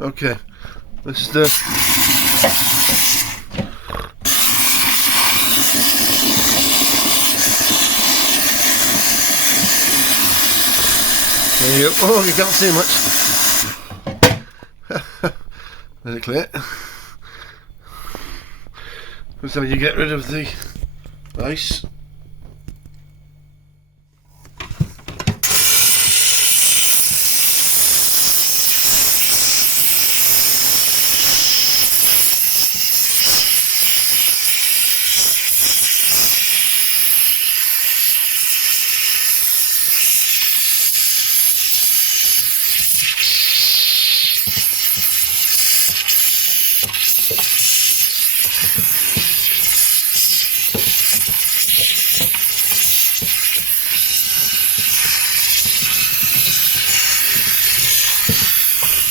Okay, this is the there you go. Oh, you can't see much. Let it clear. That's how you get rid of the ice.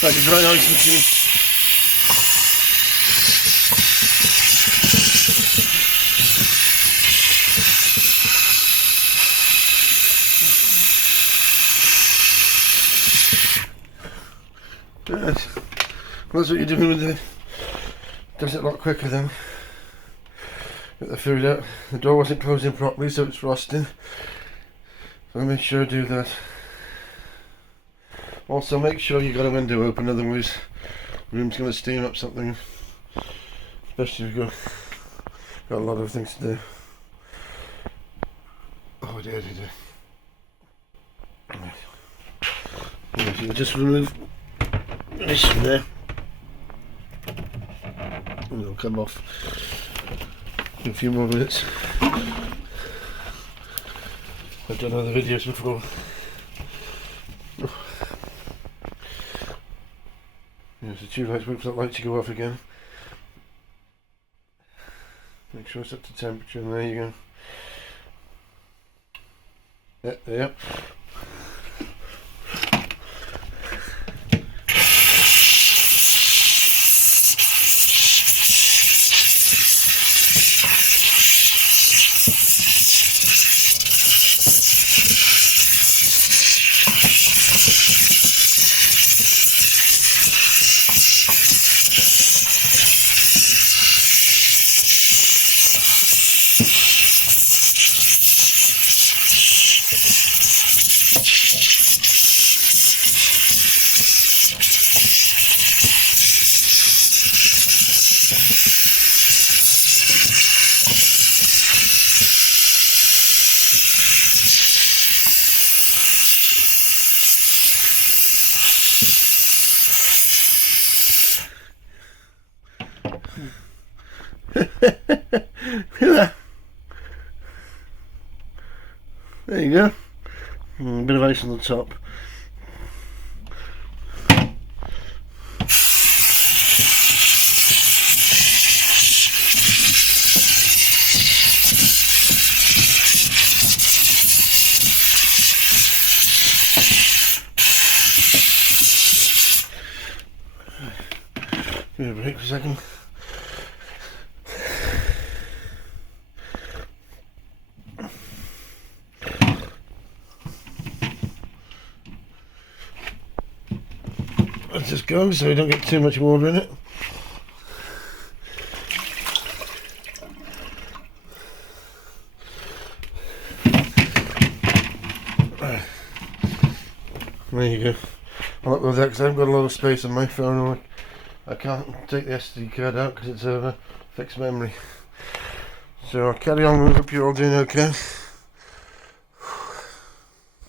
Like a dry ice machine. Right. Well, that's what you're doing with the... Does it a lot quicker then. Get the food out. The door wasn't closing properly, so it's frosting. So make sure I do that. Also make sure you got a window open, otherwise the room's going to steam up something. Especially if you've got a lot of things to do. Oh dear. You just remove this from there. And it'll come off in a few more minutes. I've done other videos before. Yes, the tube lights wait for that light to go off again. Make sure it's up to temperature, and there you go. Yeah, there. There you go. A bit of ice on the top. Give me a break for a second. Let's just go so we don't get too much water in it. There you go. I'll upload that because I haven't got a lot of space on my phone. I can't take the SD card out because it's over fixed memory. So I'll carry on. I hope you're all doing okay.